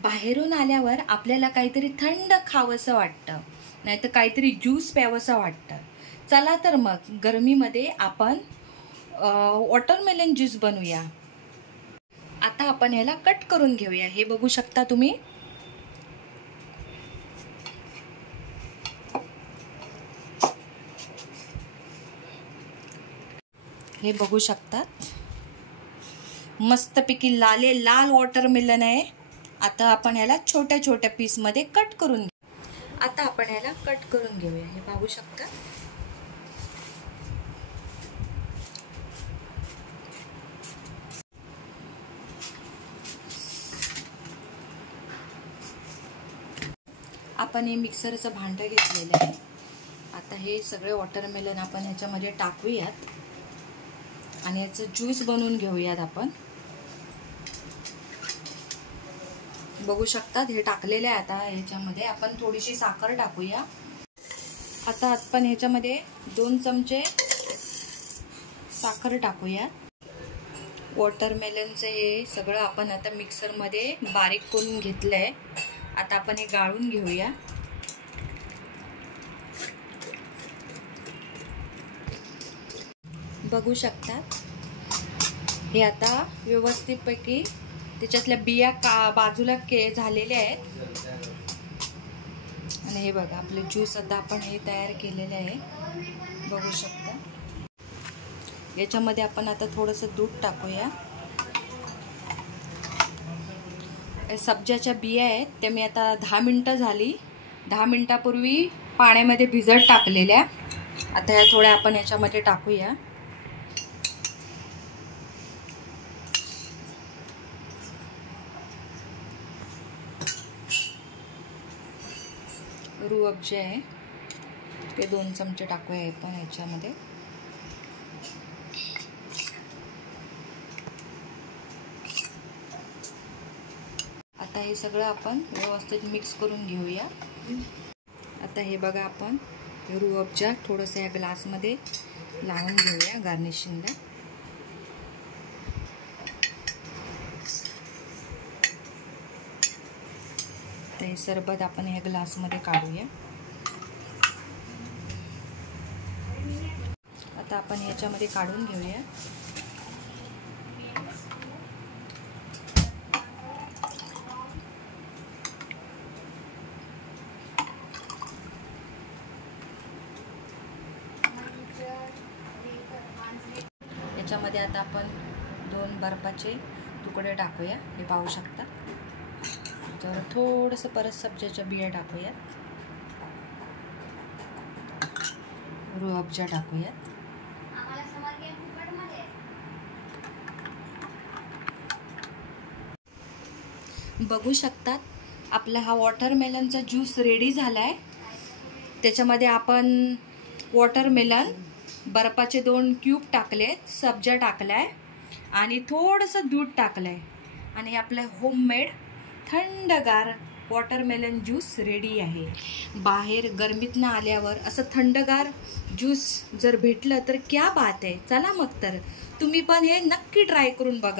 बाहेरून आल्यावर आपल्याला काहीतरी थंड खावंसं वाटतं, नाहीतर काहीतरी ज्यूस प्यावंसं वाटतं. चला तर मग गरमीमध्ये आपण वॉटरमेलन ज्यूस बनवूया. आता आपण ह्याला कट करून घेऊया. हे बघू शकता तुम्ही. हे बघू शकतात, मस्तपैकी लाल वॉटरमेलन आहे. आता आपण ह्याला छोट्या छोट्या पीस मध्ये कट करून आता आपण ह्याला कट करून घेऊया. हे पाहू शकता. आपण हे मिक्सरचं भांडं घेतलेलं आहे. आता हे सगळे वॉटरमेलन आपण ह्याच्यामध्ये टाकूयात आणि याचं ज्यूस बनवून घेऊयात. आपण बघू शकता हे टाकलेले आहे. आता ह्याच्यामध्ये आपण थोडीशी साखर टाकूया. आता आपण ह्याच्यामध्ये 2 चमचे साखर टाकूया. वॉटरमेलनचं हे सगळं आपण आता मिक्सरमध्ये बारीक करून घेतलंय. आता आपण हे गाळून घेऊया. बघू शकता हे आता व्यवस्थितपैकी त्याच्यातल्या बिया बाजूला झालेल्या आहेत. आणि हे बघा आपले ज्यूस आता आपण हे तयार केलेले आहे. बघू शकता. याच्यामध्ये आपण आता थोडंसं दूध टाकूया. सब्जाच्या बिया आहेत त्या मी आता 10 मिनिटं झाली, 10 मिनिटापूर्वी पाण्यामध्ये भिजत टाकलेल्या. आता ह्या थोड्या आपण याच्यामध्ये टाकूया. रूअफजे आहे ते 2 चमचे टाकूया आपण याच्यामध्ये. आता हे सगळं आपण व्यवस्थित मिक्स करून घेऊया. आता हे बघा आपण रूअफजा थोडंसं या ग्लासमध्ये लावून घेऊया गार्निशिंगला. तर हे सरबत आपण ह्या ग्लासमध्ये काढूया. आता आपण ह्याच्यामध्ये काढून घेऊया. याच्यामध्ये आता आपण 2 बर्फाचे तुकडे टाकूया. हे पाहू शकता. तर थोडंसं परत सब्जाच्या बिया टाकूयात. रूअफजा टाकूयात. बघू शकतात आपला हा वॉटरमेलनचा ज्यूस रेडी झालाय. त्याच्यामध्ये आपण वॉटरमेलन, बर्फाचे 2 क्यूब टाकलेत, सब्जा टाकलाय आणि थोडंसं दूध टाकलंय आणि आपलं होममेड थंडगार वॉटरमेलन ज्यूस रेडी आहे. बाहेर गरमीतनं आल्यावर असं थंडगार ज्यूस जर भेटलं तर क्या बात आहे. चला मग तर तुम्ही पण हे नक्की ट्राय करून बघा.